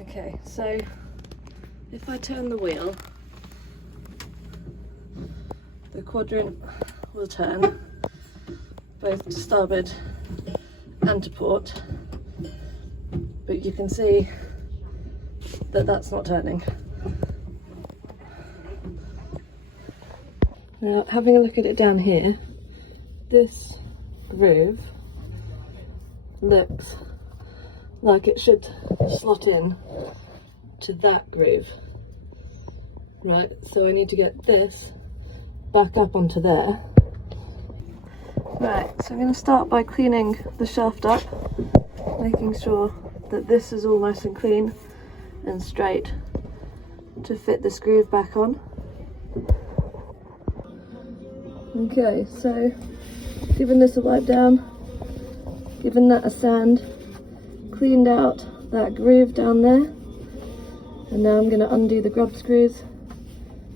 Okay, so if I turn the wheel, the quadrant will turn both to starboard and to port, but you can see that that's not turning. Now, having a look at it down here, this groove looks like it should slot in to that groove. Right, so I need to get this back up onto there. Right, so I'm going to start by cleaning the shaft up, making sure that this is all nice and clean and straight to fit this groove back on. Okay, so giving this a wipe down, giving that a sand, cleaned out that groove down there, and now I'm going to undo the grub screws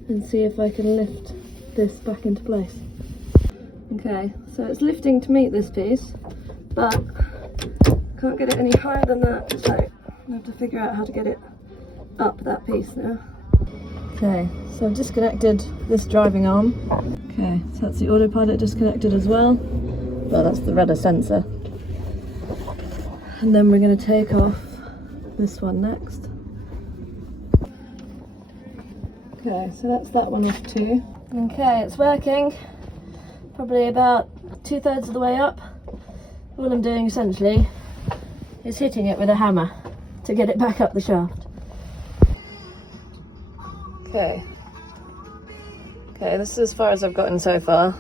and see if I can lift this back into place. Okay, so it's lifting to meet this piece, but can't get it any higher than that, so I have to figure out how to get it up that piece now. Okay, so I've disconnected this driving arm. Okay, so that's the autopilot disconnected as well. Well, that's the rudder sensor. And then we're going to take off this one next. Okay, so that's that one off too. Okay, it's working. Probably about 2/3 of the way up. All I'm doing essentially is hitting it with a hammer to get it back up the shaft. Okay, this is as far as I've gotten so far.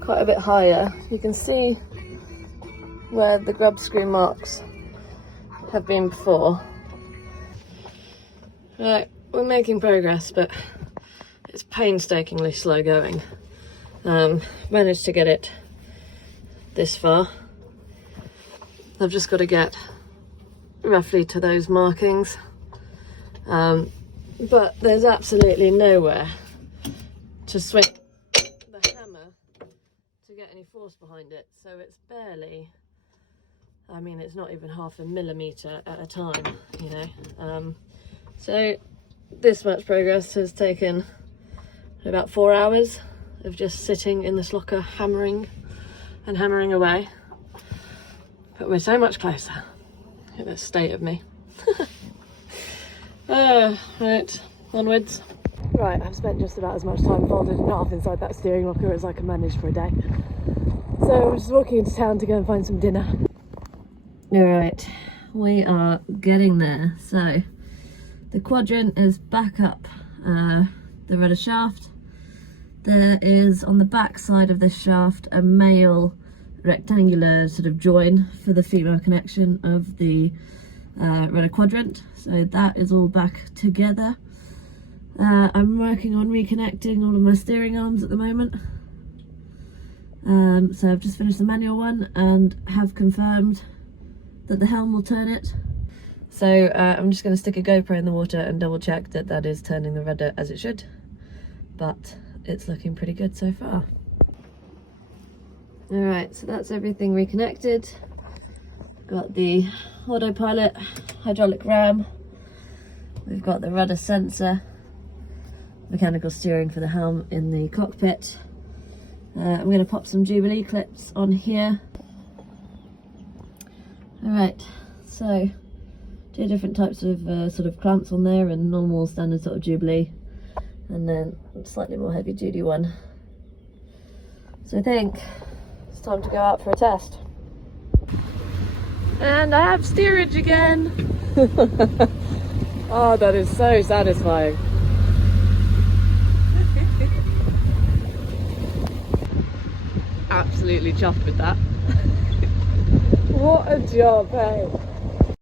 Quite a bit higher. You can see where the grub screw marks have been before. Right, we're making progress, but it's painstakingly slow going. Managed to get it this far. I've just got to get roughly to those markings. But there's absolutely nowhere to swing the hammer to get any force behind it, so it's barely, I mean, it's not even 0.5 millimetre at a time, you know. So this much progress has taken about 4 hours of just sitting in this locker hammering and hammering away, but we're so much closer. Look at the state of me. Right, onwards. Right, I've spent just about as much time folded in half inside that steering locker as I can manage for a day. So I'm just walking into town to go and find some dinner. Alright, we are getting there. So the quadrant is back up the rudder shaft. There is on the back side of this shaft a male rectangular sort of join for the female connection of the rudder quadrant, so that is all back together. I'm working on reconnecting all of my steering arms at the moment. So I've just finished the manual one and have confirmed that the helm will turn it. So I'm just going to stick a GoPro in the water and double check that that is turning the rudder as it should, but it's looking pretty good so far. Alright, so that's everything reconnected. Got the autopilot hydraulic ram, we've got the rudder sensor, mechanical steering for the helm in the cockpit. I'm going to pop some Jubilee clips on here. Alright, so 2 different types of sort of clamps on there, and normal standard sort of Jubilee, and then a slightly more heavy duty one. So I think it's time to go out for a test. And I have steerage again. Oh, that is so satisfying. Absolutely chuffed with that. What a job, hey?